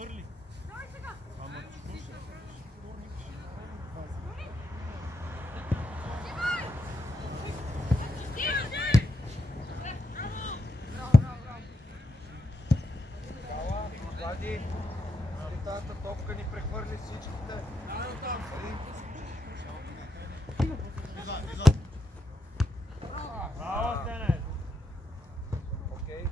хвърли. Ама слушай. Влади, тази топка ни прехвърли всичките. Браво, Стене! Окей.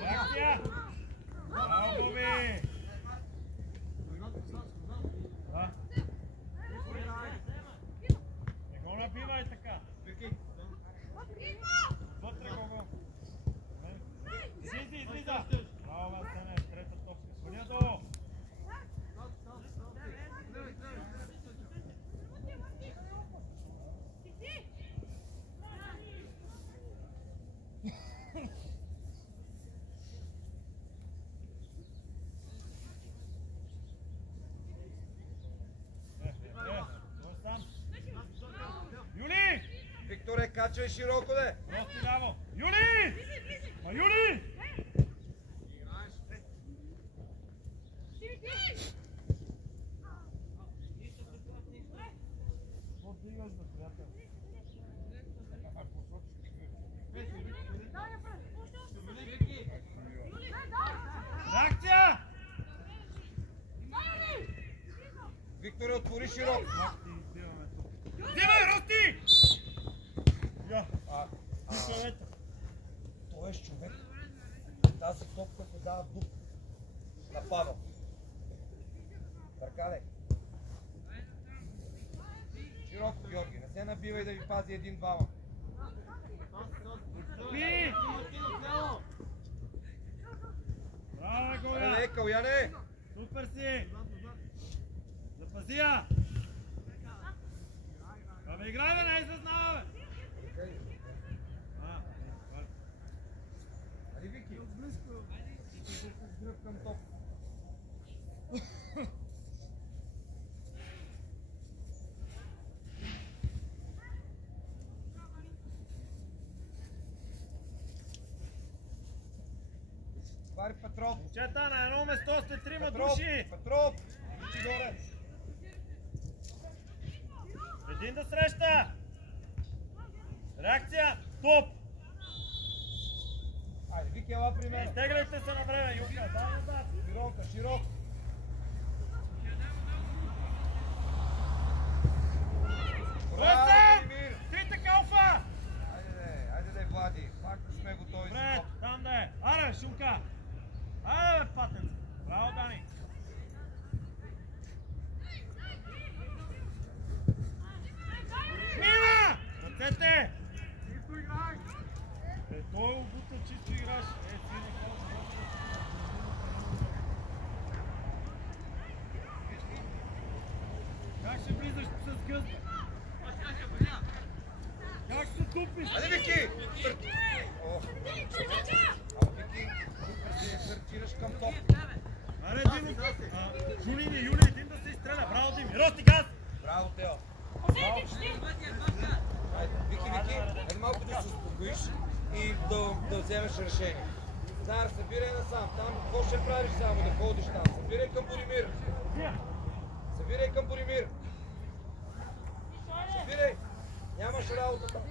Реакция! Браво, Боби! Не го набивай така! Вътре го! Излиза! Браво, Стене! Трета топка! Ходи надолу! Юли! Викторе, качвай широко, де! Рости ляво! Юли! Ма Юли! Подигаш бе, приятел. Реакция! Викторе, отвори широко! Взимай, Рости! Я, Той е човек. Тази топка се дава дух на Павел. Търкале. Широко, Георги. Не се набивай да ви пази един-двама. Пи! Браво, Голя! Яне, Каляне! Супер си! Запази я! Абе, играй, бе, не изразнава, бе! Али, Вики? С гръб към топ. Вари Петров. Чета, на едно место сте трима Петров, души! Петров! Вичи горе! Един да среща! Реакция! Топ! Айде, Вики, ела при мен. Изтегляйте се на време, Юка! Дай назад! Широко, широко! Ръстен! Трите калфа! Айде да е, Влади. Пак не сме готови. Добре, там да е. Аре, шумка! Айде, бе, патенце! Браво, Дани! Мина! Ръцете! Той е обута, чисто играш. Как ще влизаш с гъзда? Как ще тупиш? Айде, Вики! Ама, Вики, супер си стартираш към топ. Аре, Димо! Юли, един да се изстреля. Браво, Дими! Рости, газ! Браво, Тео! Айде, Вики, айде малко да се успокоиш и да вземеш решение. Зар, събирай насам. Там какво ще правиш само да ходиш там? Събирай към Боримир. Събирай към Боримир. Събирай. Нямаш работа там.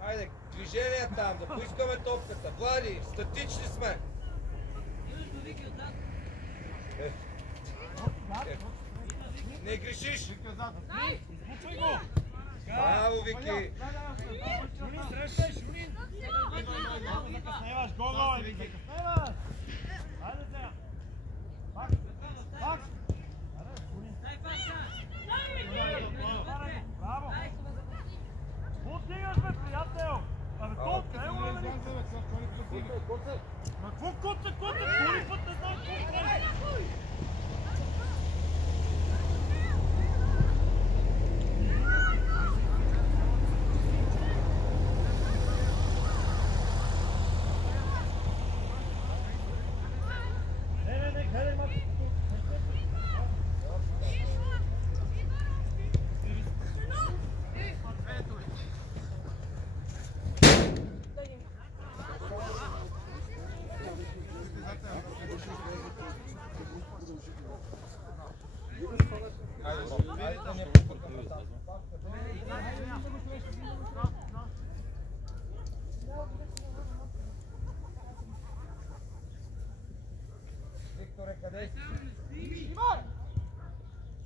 Хайде, движение там, да поискаме топката. Влади, статични сме. Не грешиш. Измучвай го! Браво, Вики. Шунин, срещай, Шунин! Закъсневаш, гол, закъсневаш! Хайде сега! Пак! Аре, Шунин! Браво! Подигаш, бе, приятел! Абе, толкова е, бе, ма какво коца? Втори път не знам какво прави!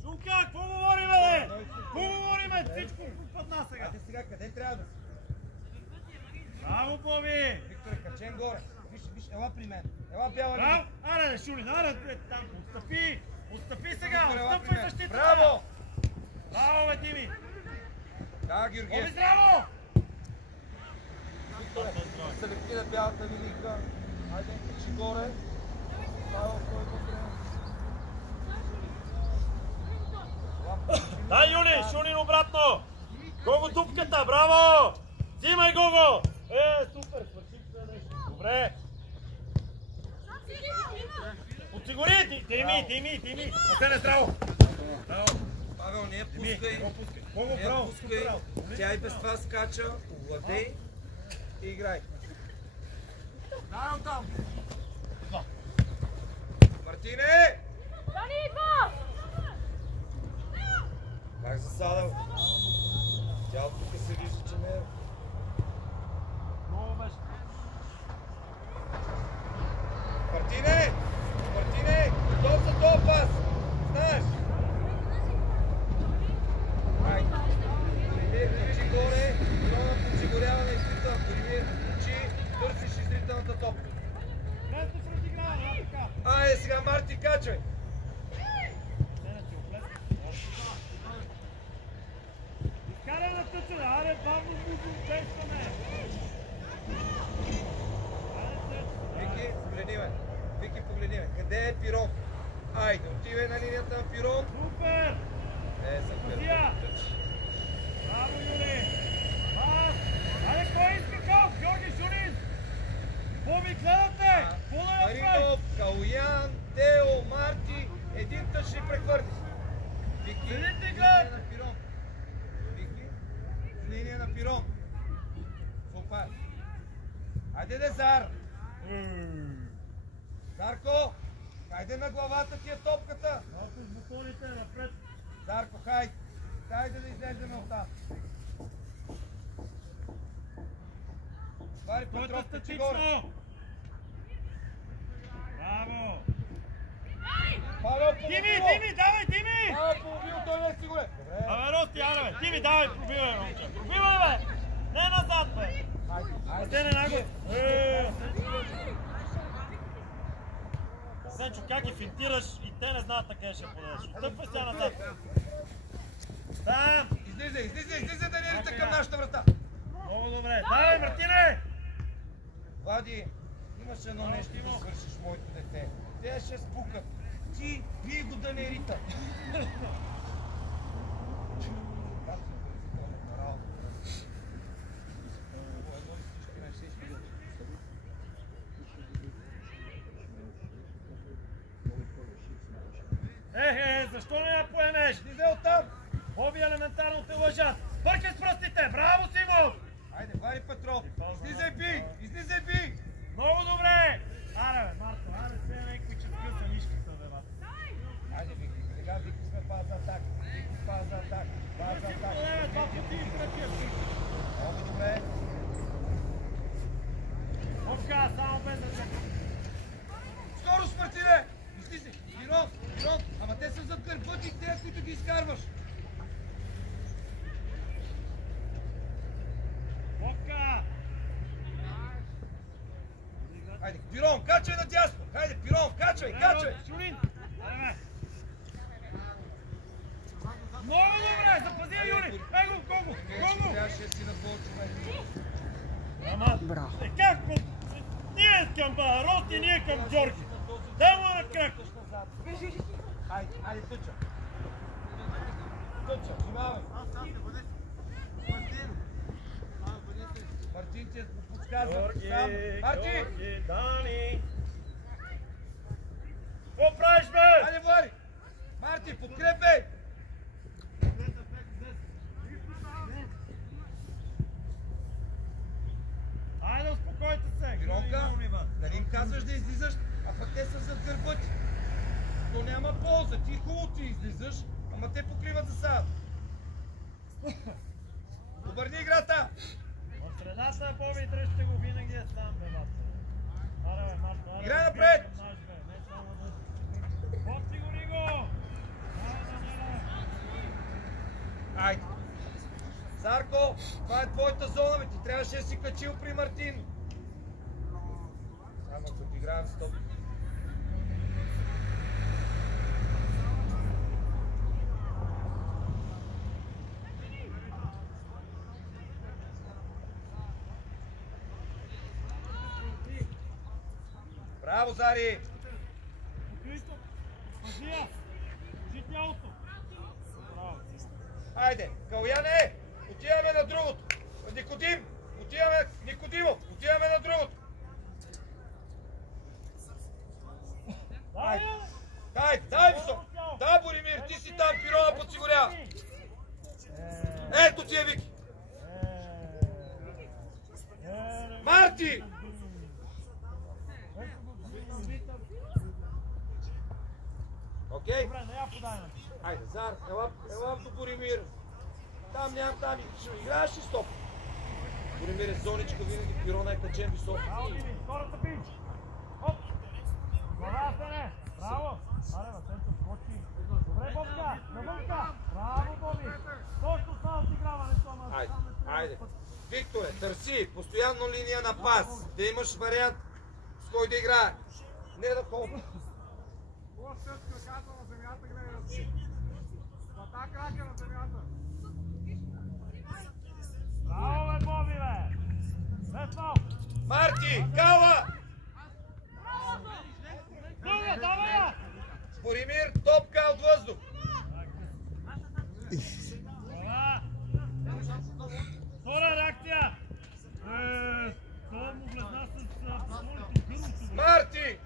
Шумка, какво говорим, бе? Какво говорим? Всичко падна сега. Айде сега, къде трябва да си? Браво, Боби! Виктор, качен горе. Виж, ела при мен. Ела бяла Браво! линия. Аре, Шулин, аре, там, отстъпи! Отстъпи сега, отстъпвай защитата! Браво! Браво, бе, Дими! Да, Георгиев. Боби, здраво! Селектира бялата линийка. Айде, качи горе. Браво, който трябва. Дай, Юли, Шулин обратно! Гого дупката, браво! Взимай, Гого! Супер, свърших се нещо. Добре! Подсигури! Тими! Остане здраво! Павел, не я Тими, пускай. Гого, Не я браво! пускай. Тя и без това скача. Овладей и играй. Там! Мартине! Дани, идва! Пак засадал. Тя от тук се вижда, че не е. Много беше. Мартине! Готов за този пас! Знаеш? Айде. Боримир, качи горе. Трона подсигурява на изтрителна. Боримир, качи. Търсиш изтрителната топка. Лесно се разиграва, така. Айде сега, Марти, качвай! Изкарай на тъча, аре, бавно действаме. Вики, погледни ме. Къде е Пирон? Айде, отивай на линията на Пирон. Супер! Пазия! Браво, Юли! Аре, кой иска кал? Георги Шулин! Боби, гледате! Какво да я прави? Маринов, Калуян, Тео, Марти. Един тъч ще прехвърли. Вики, Седите, гледате! на Пирон. Вики, линия на Пирон. Супер. Айде, Дезар! Зарко, хайде на главата ти е топката. Малко с бутоните напред. Зарко, хайде. Хайде да излеземе от там. Вари Който Петров, качи горе. статично! Браво! Павел, Дими, давай, Дими! Павел, половил, той не е сигурен. Добре. Абе, Рости, аре, бе! Дими, давай, пробивай, момче! Пробивай, бе! Не назад, бе! Айде, Те не нагод! Сенчо, как ги финтираш и те не знаят така ще подадеш. Тъпвай сега назад. Там! Излизай да не е към нашата врата. Много добре. Давай, Мартине! Влади, имаш едно нещо да свършиш, моето дете. Те ще спукат. Ти, вие го да не рита. Защо не я поемеш? Слизай оттам! Боби елементарно те лъжат. Бъркай с пръстите! Браво, Симов! Айде, Вари Петров! Излизай би! Много добре! Аре, бе, Марко, аре, се някой, че скъса нишката, бе, бат. Айде, Вики, сега Вики сме фаза атак. Фаза атак. Два пъти и третия пик. Много добре. Овка, само без ръце. Скоро смъртине! Излизай! Пирон! Ама те са зад гърбъти, те, които ги изкарваш. Овка! Хайде, Пирон, качай надясно! Хайде, Пирон, качай! Шулин! Аре, много добре! Запази я, Юли! Его, Гого! Трябваше да си на двоя човек. Ама, как? Ние към Рости, ние към Джорги. Дай му на крак! Хайде, тъча! Внимавай! Мартин ти подсказва. Марти! Дани! Какво правиш, бе? Хайде, Вари! Марти, подкрепей! Айде, успокойте се! Пиронка, нали им казваш да излизаш, а пък те са зад гърба ти. То няма полза, ти хубаво ти излизаш, ама те покриват засадата. Обърни играта! В средата, Боби, дръжте го, винаги е сам, бе, бат. Аре, бе, Марко, аре. Играй напред! Подсигури го! Айде. Зарко, това е твоята зона, бе. Ти трябваше да си качил при Мартин. Само като играем стоп. Браво, Зари! Хайде, Калуяне! Отиваме на другото! Никодим! Отиваме, Никодимов! Отиваме на другото! Хайде! Хайде, дай високо! Да, Боримир, ти си там, пирона подсигурява! Ето ти е, Вики! Марти! Окей? Добре, не я подайна. Айде, Зар, ела до Боримир. Там нямам, там ще играеш и стоп. Боримир е зоничка, винаги пирона е качен високо. Браво, Дими, втората пич. Оп! Глава стане. Браво! Аре, Васенцо, скочи. Добре, Бобка, навънка. Браво, Боби. Точно това отиграването, ама... Айде, айде. Викторе, търси постоянно линия на пас. Да имаш вариант с кой да играе. Не да колба. Краката на земята, гледай. Вата крака на земята. Браво, бе, Боби, бе! Лесно! Марти, Кала! Друга, давай я! Боримир, топка от въздух. Втора реакция! Това му влезна с подмолите гърлото. Марти!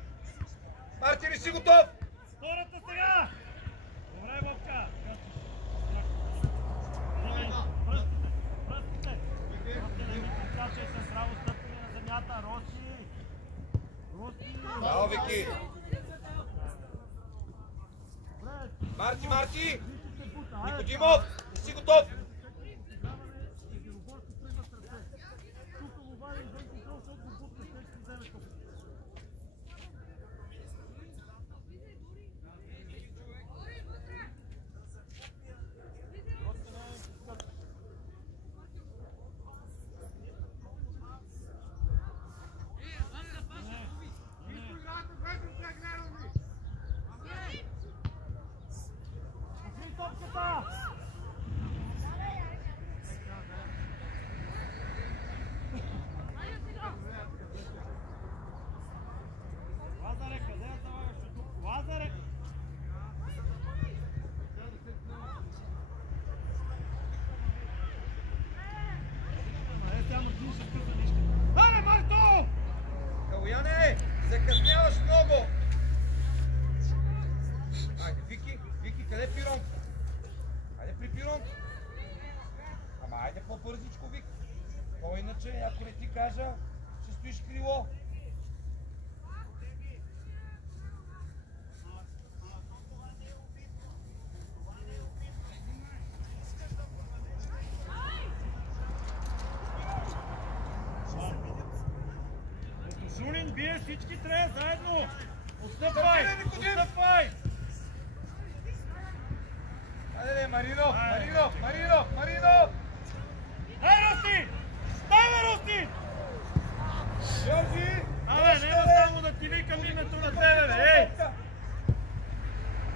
Марти, не си готов? Втората сега! Добре, Бобка! Пръстите! Качай се здраво стъпване на земята! Роси! Роси! Браво, Вики! Марти, Марти! Никодимов, не си готов? Калуяне, закъсняваш много! Айде, Вики, къде е пиронка? Айде при пиронка. Ама айде по-бързичко, Вики. То иначе, ако не ти кажа, ще стоиш крило. Шунин, бие всички трябва заедно! Отстъпвай! Отстъпвай! Айде, Марино! Дай, Рости! Дай, бе, Рости! Георги! Абе, няма само да ти викам името на тебе, бе! Ей!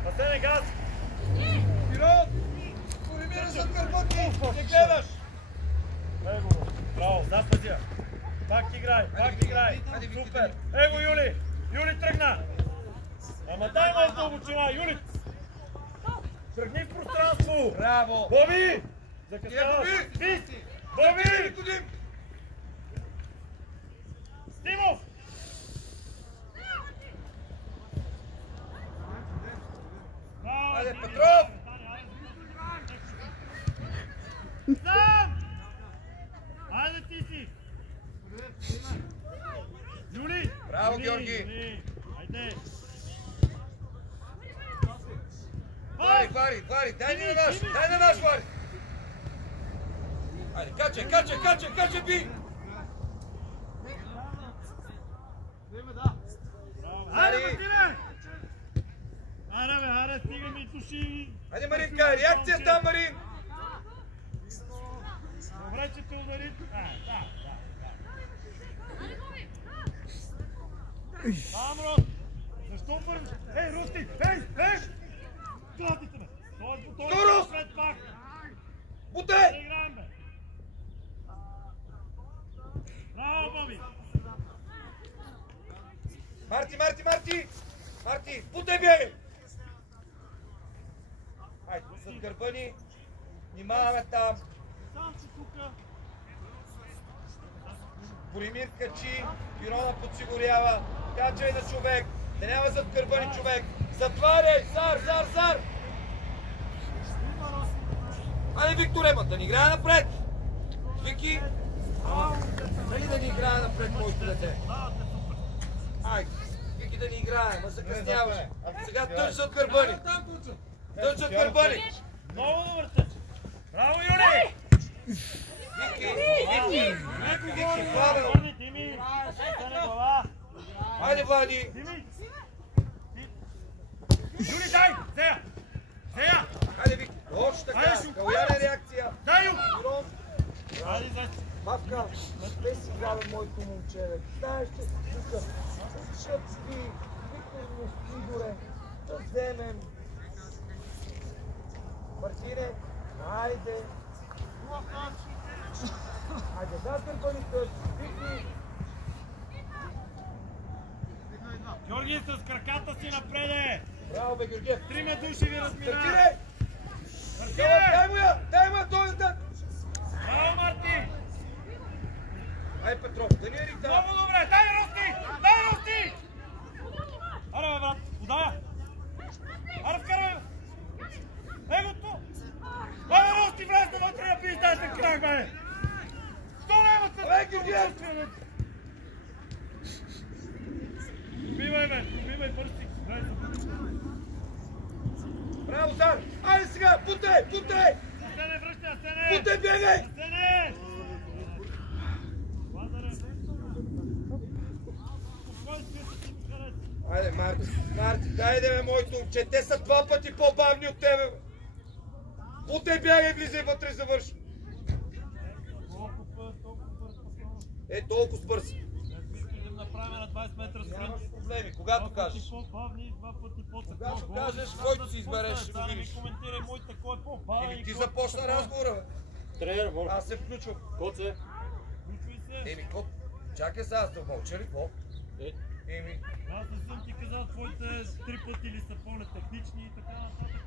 Васене, газ! Пирон! Боримир зад гърбата! Не гледаш! Его, браво, запази я! Пак играй! Супер! Его, Юли! Юли тръгна! Ама дай малко дълбочина, Юли! Тръгни в пространство! Браво! Боби! Закъсняваш! Боби! Никодим! Стимов! Айде, Петров! Сам! Айде ти си! Юли! Браво, Георги! Айде! Вари! Дай на наш, Вари! Айде, качай, би! Айде, Мартине! Аре, бе, аре, стига ми души. Айде, Маринка, реакция там, Марин! Добре, че те удари. Да. Рос! Защо бърнеш? Ей, Рости! Ей! Клатите ме! Скоро! След пак! Бутай! Не играем, бе! Браво, Боби! Марти! Бутай, бе! Айде, зад гърба ни. Внимаваме там. Сам си тука. Боримир качи, Пирона подсигурява. Качай на човек. Да няма зад гърба ни човек. Затваряй! Зар! Айде, Викторе, да ни играе напред! Вики! Дали да ни играе напред, моето дете? Айде, Вики да ни играе, ма закъсняваш. Сега тъж зад гърба ни. Тъж зад гърба ни. Много добър тъч. Браво, Юли! Вики, Павел! Дими! Стане глава! Айде, Влади! Дими! Юли, дай! Зея! Айде, Вики! Точно така! Калуяна реакция! Дай, Ю! Пирон! Айде, Зея! Мавка, не си глава моето момче, знаеш, че тук шът спи, Виктор не спи горе, да вземем. Мартине, айде. Айде, зад гърбани тъж, Вики. Георги, с краката си напреде! Браво, бе, Георгиев. Трима души ви размина! Стартирай! Дай му я, той да... Браво, Марти! Ай, Петров, да ни е рита. Много добре! Дай, Рости! Аре, бе, брат, удая! Аре, вкарвай! Егото! Абе, Рости, влезна вътре да пиздаш на крак, бе! Що нямат се? Абе, Георгиев! Убивай, бърси! Браво, Зар! Айде сега, бутай! Асене, връщай, Асене! Бутай, бегай! Асене! Лазаре! Спокойствие се ти хареса! Айде, Марти, дай да ме, моето момче, те са 2 пъти по-бавни от тебе. Бутай, бягай, влизай вътре, завърши. Толкова бърз. Искаш да направим на 20 метра спринт. Нямаш проблеми, когато кажеш. По-бавни, 2 пъти по-така. Когато кажеш, който си избереш, ще го видиш. Коментирай моите, кой е по-бавен. Ти започна разговора, бе. Тренер, моля. Аз се включвам. Коце. Включвай се. Кот, чакай сега, аз да мълча ли, какво? Аз не съм ти казал, твоите 3 пъти ли са по-нетехнични и така нататък.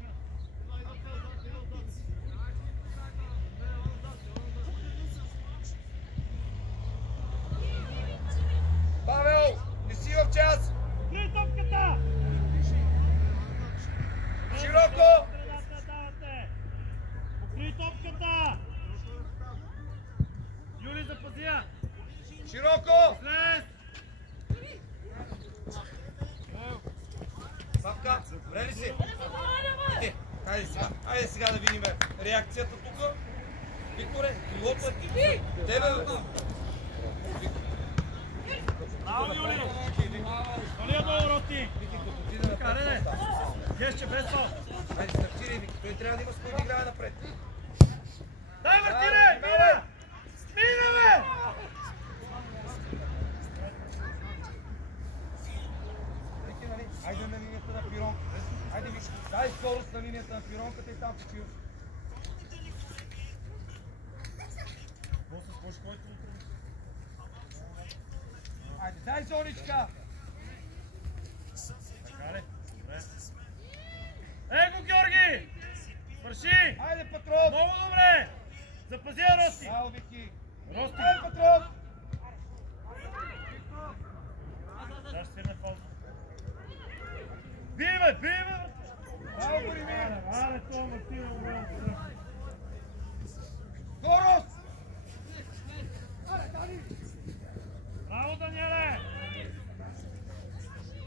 Павел, не си в час! Покри топката! Широко! Покри топката! Юли, запази я! Широко! Слез! Павка, добре ли си? Хайде сега да видим реакцията тук. Викторе, крилото е ти. Тебе, Браво, Юли! Нали е много, Роти? Каре, гещче без фал. Хайде, стартирай, Вики. Той трябва да има с кой да играе напред. Дай, Мартине! Мина! Бе! Вики, нали? Айде на линията на пиронката. Айде, Вики. Дай скорост на линията на пиронката и там почива. Айде, дай зоничка! Его, Георги! Върши! Айде, Петров! Много добре! Запази я, Рости! Браво, Вики! Рости! Айде, Петров! Да, ще на пауза. Бий, бе! Браво, Боримир! Аре, това Мартина голямо сръв. Скорост! Браво, Даниеле!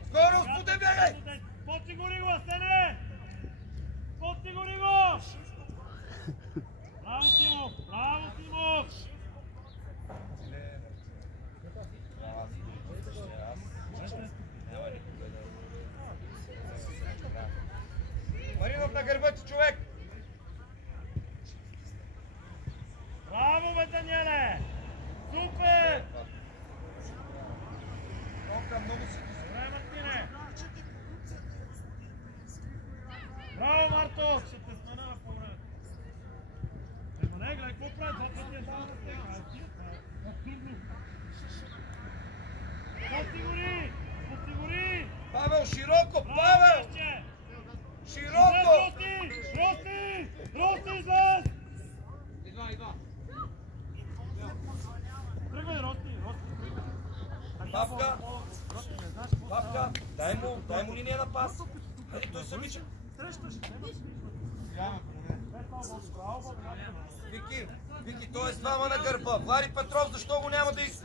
Скорост, бутай, бягай! Подсигури го, Асене! Подсигури го! Браво, Симов! Браво, Симов! Папка! Папка! Дай му линия на пас! Хайде, той се мича! Вики, той е с двама на гърба. Влади Петров, защо го няма да из...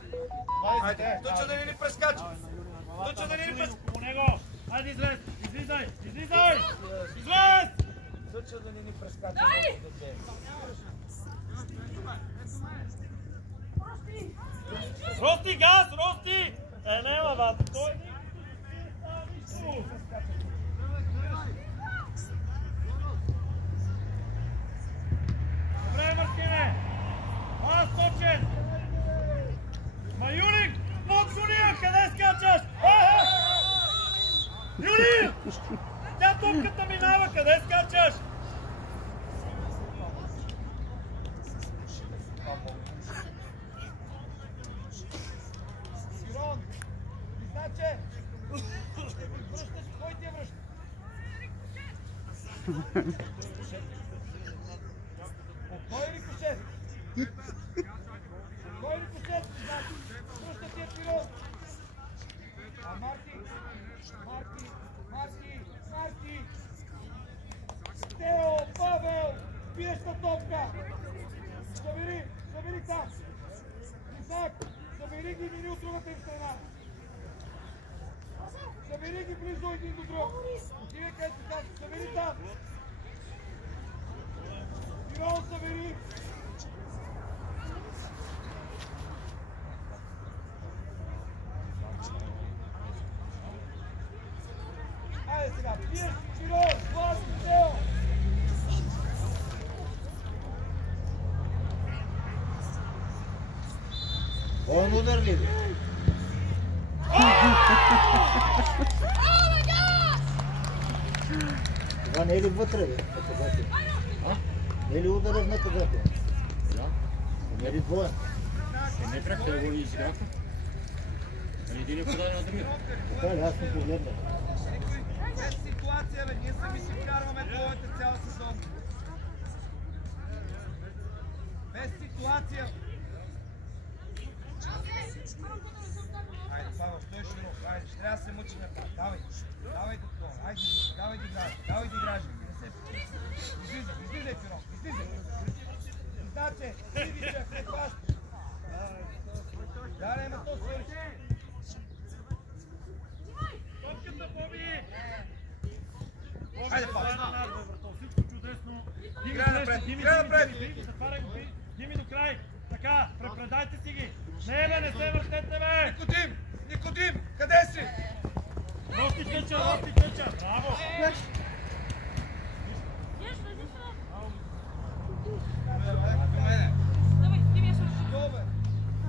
Хайде, тъча да не ни прескача. Тъча да не ни прескача. По него. Хайде, излез. Излизай. Излизай. Излез. Тъча да не ни прескача. Рости, газ, Рости. Нема, бата. Той добре, Мартине! Ана скочен! Юрик! Под Юлия! Къде скачаш? Юли! Тя топката минава! Къде скачаш? Ирон! Призначе! Връщаш, кой ти връща? Кой рикошет? Кой рикошет? Връща ти е Пирон! А Марти! Тео, Павел! Пиеща топка! Събери там! Исак! Събери ги, мини от другата им страна! Събери ги близо един до друг! Отивай къде си там! Събери там! Пирон, събери! Айде сега! Пиеш, Пирон! Влази, Тео! Он удар ли? Това не е ли вътре, бе? Не е ли удара в наказателно? Да. Не е ли двоен? Не бях, те го изиграха. Един е подаден на другия. Така ли, аз не погледнах. Без ситуация, бе, ние сами си вкарваме твоите цял сезон. Без ситуация. Айде, Павел, стой широко, айде, ще трябва да се мъчим на това. Давай до това, айде, давай да играеш, излизай, Пирон, излизай. Значи, Сивичев, не паш. Дале, ма то свърши. Топката, Боби! Айде, Павел. Всичко чудесно. Играй напред, играй напред. Дими до край. Така, препредайте си ги. Не се въртете, бе! Никодим, къде си? Рости тъча. Браво!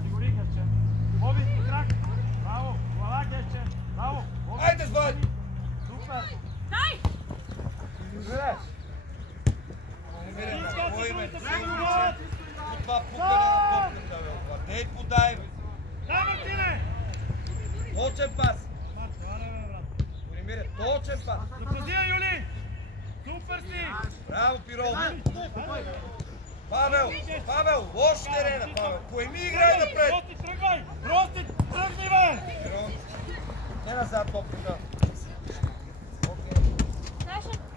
Сигури, Гече. Боби, крак. Браво. Глава, Гече. Браво. Айде, звай! Супер. Това пукане на топката, бе. Владей, подай, бе. Да, Мартине! Точен пас. Боримире, точен пас. Запази я, Юли! Супер си! Браво, Пирол. Павел, лош терена, Павел. Поеми и играй напред. Рости, тръгвай! Рости, тръгни, бе! Пирол, не назад топката.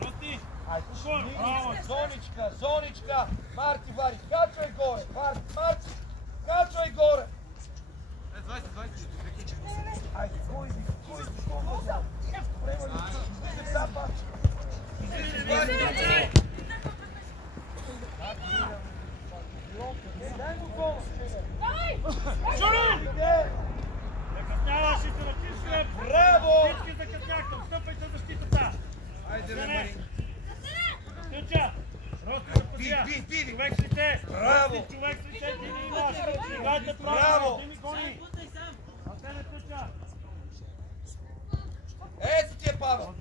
Рости! Айде, зоничка. Марти вари, качвай горе. Марти, качвай горе. 20. Айде, кой си? Излизай запа. Дай го гол. Жури! Закъсняваш и се натискаме. Браво! Всички закъсняхте, отстъпайте защитата. Айде, бе, Мари. Тъча! Рости запазия! Би! Човек с лице! Браво! Рости, човек с лице! Ти не имаш! Играйте Браво! право! Ти ми гони! А те не тъча! Ето ти е, Павел.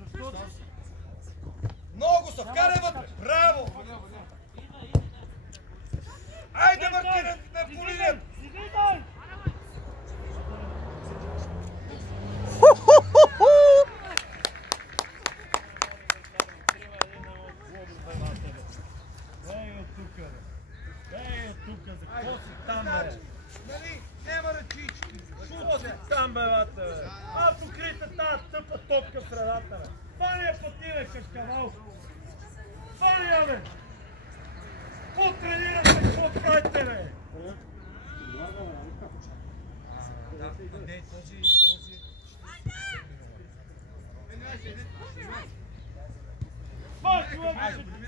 Много са, вкарай вътре. Браво! Айде, Мартине, на полинен! Излизай! Ей от тука, за какво си там, бе? Нали? Няма ръчички. Шут там, бе, вате, бе. Покрийте тази тъпа топка в средата, бе. Това ни е пътиве, кашкавал. Това ни е, бе. Какво тренирате, какво правите, бе? Да, не, този...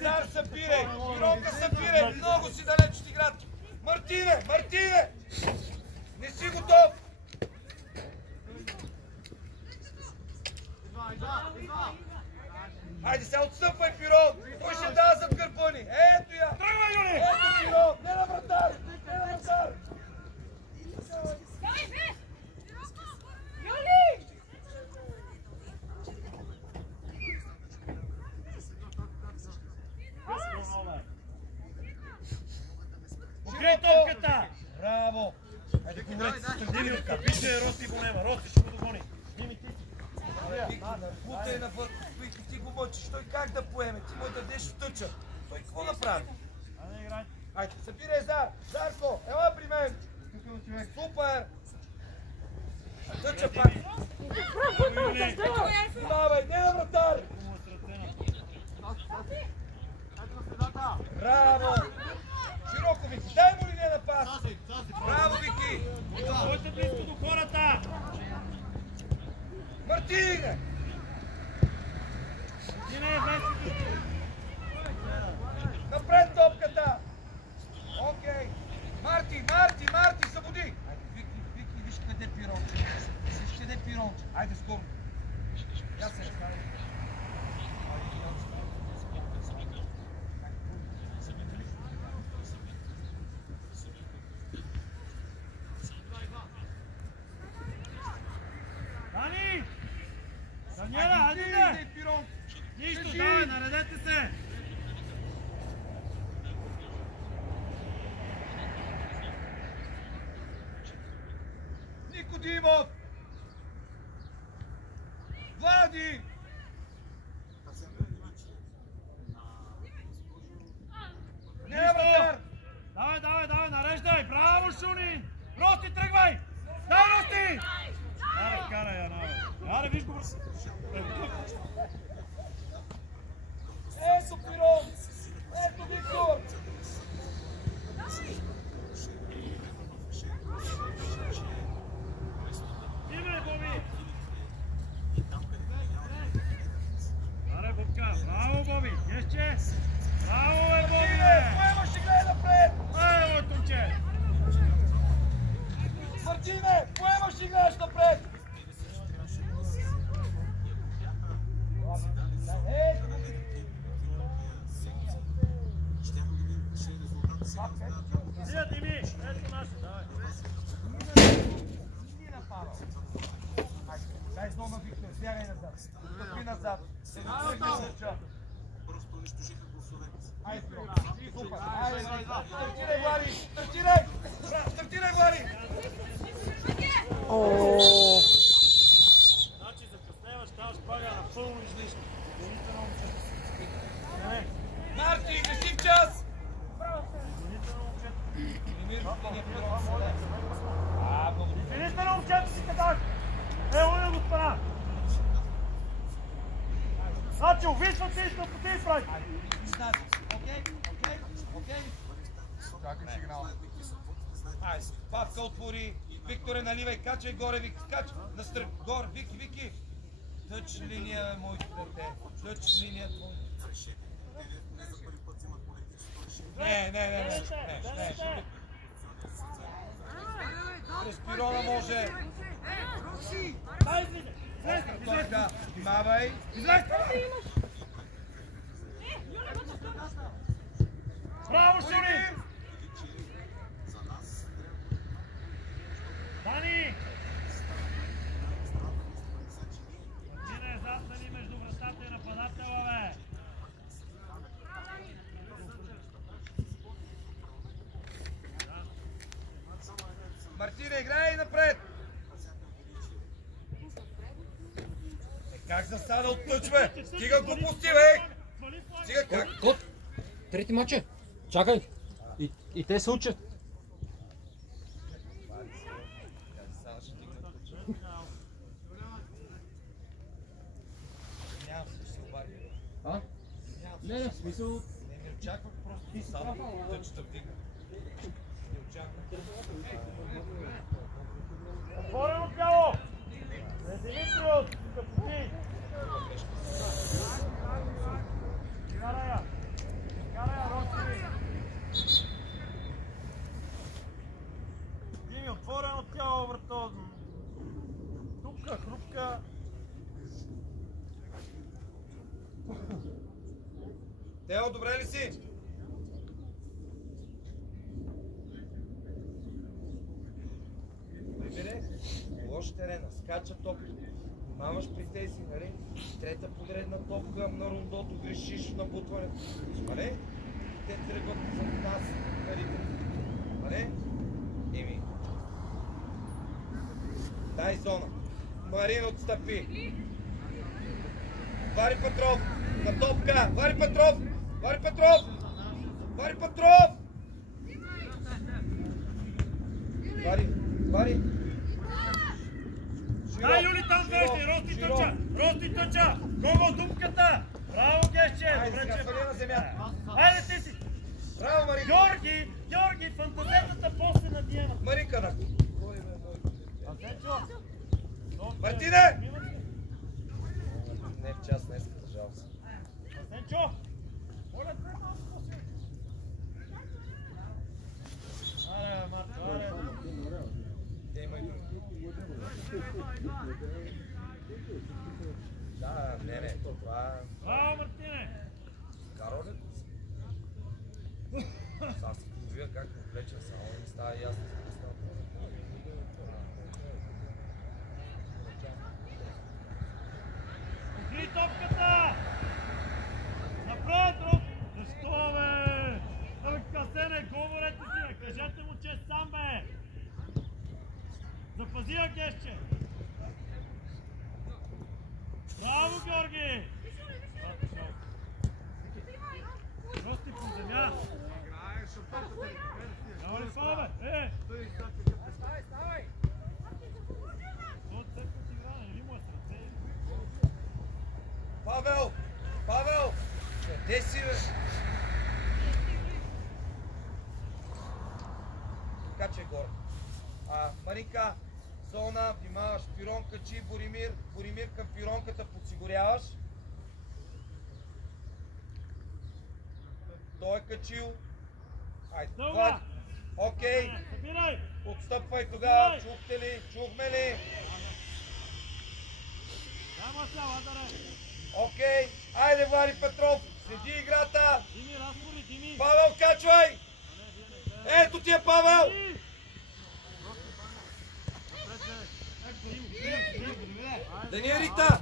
Цар събирай, Пиронка събирай, много си далеч от играта. Мартине, Мартине! Не си готов! Хайде сега отстъпвай, Пирон! Кой ще дава зад гърба ни? Ето я! Тръгвай, Юли! Ето Пирон! Не на вратар! Не на вратар! Покрий топката! Браво! Хайде го мръци, стърди Милка. Вижте, Рости го нема. Рости ще го догони. Сними ти. Вики, бутай навън. Вики, ти го мъчиш. Той как да поеме? Ти му дадеш в тъча. Той какво направи? Айде, играй. Айде, събирай Зар! Зарко, ела при мен! Супер! Тъча пак! Давай, не на вратар! Браво! Широко, Вики! Дай му ли не на пас? Браво, Вики! Бойте близко до хората! Мартине! Ти не е вести. Напред топката! Окей! Марти, Марти, Марти, събуди! Айде, Вики, Вики, виж къде е Пиронче. Виж къде е Пиронче. Айде, скоро. Я се шкара. Дани! Даниела, хайде! Нищо, давай, наредете се! Никодимов! Влади! Не е вратар! Давай, давай, давай, нареждай! Браво, Шуни! Рости, тръгвай! Дай, Рости! Аре, карай я, наве. Аре, виж го бързи. Ето Пирон! Ето Виктор! Име, Боби! Аре, Бобка, браво, Боби! Jeszcze! Браво, бе, Боби! Поемаш и гледай напред! Ай, мой тумче! Мартине, поемаш и гледаш напред! Сия, Дими! Ето наше, давай! Дай знову на Виктор, сягай назад. Стъпи назад. Се натръгни лъча. Айде, супер. Айде, стартирай, Влади! Стартирай! Стартирай, Влади! Значи закъсневаш, ставаш прага напълно излишно. Марти, не си в час! Извините на момчето си казах! Ево на господа! Значи, увисват се и стъпоти прави! Чакай сигнал. Айде, Павка отвори. Викторе, наливай, качай горе, Вики, качай. Настръг, горе, Вики, Вики. Тъч линия, моето дете. Тъч линия, твоето. Не. През Пирона може. Дай, излизай! Излезте! Внимавай. Излезте! Браво, Шуни! Дани! Мартина е застани между вратата и нападателя, бе! Мартина, играй напред! Как застана от тъч, бе? Стига глупости, бе! Стига как? Кот, трети матч е. Чакай. И те се учат. Не, в смисъл... Не очаквах просто само тъчета вдигна. Не очаквах. Отворено тяло! Димитриот! Капути! Карай я! Карай я, Рости! Дими, отворено тяло, брато! Тупка, хрупка! Тео, добре ли си? Прибере, лош терена, скача топка. Внимаваш при тези, нали? Трета поредна топка на рундото, грешиш в набутването. Нали? Те тръгват за нас, парите. Нали? Еми. Дай зона. Марин отстъпи. Вари Петров! На топка! Вари Петров! Вари Петров! Вари Петров! Вари! Вари! Дай, Юли, там вежди! Рости тъча! Рости тъча! Гого дупката! Браво, Гешче! Айде, сега свали на земята! Айде ти си! Браво, Марика! Георги! Георги! Фантазетата после на Диана! Марика на... Асенчо! Мартине! Не в час днес, за жалост. Асенчо! Моля, те малко по-силно! Аре, Марко, аре! Те има и други. Да, не, това... Браво, Мартине! Каролето си. Сега си половия как му влеча, само не става ясно за представата. Покри топката! Напред, Рос! Защо, бе? Той Касене, говорете си, бе! Кажете му, че е сам, бе! Запази я, Гешче! Браво, Георги! Рости по земя! Няма ли фал, бе? Е! Той отсеква си игра, нали му е сърце? Павел! Павел! Къде си, бе? Така че е горе. Марика, зона, внимаваш, Пирон качи, Боримир. Боримир към Пиронката подсигуряваш. Той е качил. Айде, това. Окей. Събирай! Отстъпвай тогава. Чухте ли? Чухме ли? Няма сега, Ладаре! Окей. Айде, Вари Петров. Следи играта. Дими, разпори, Дими! Павел, качвай! Ето ти е Павел! Да ни е Рита!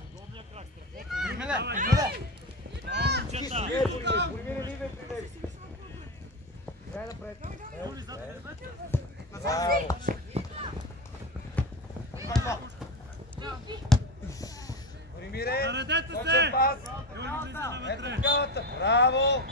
Боримире! Наредете се! Точен пас! Юли, влиза Ето навътре! такавата! Браво!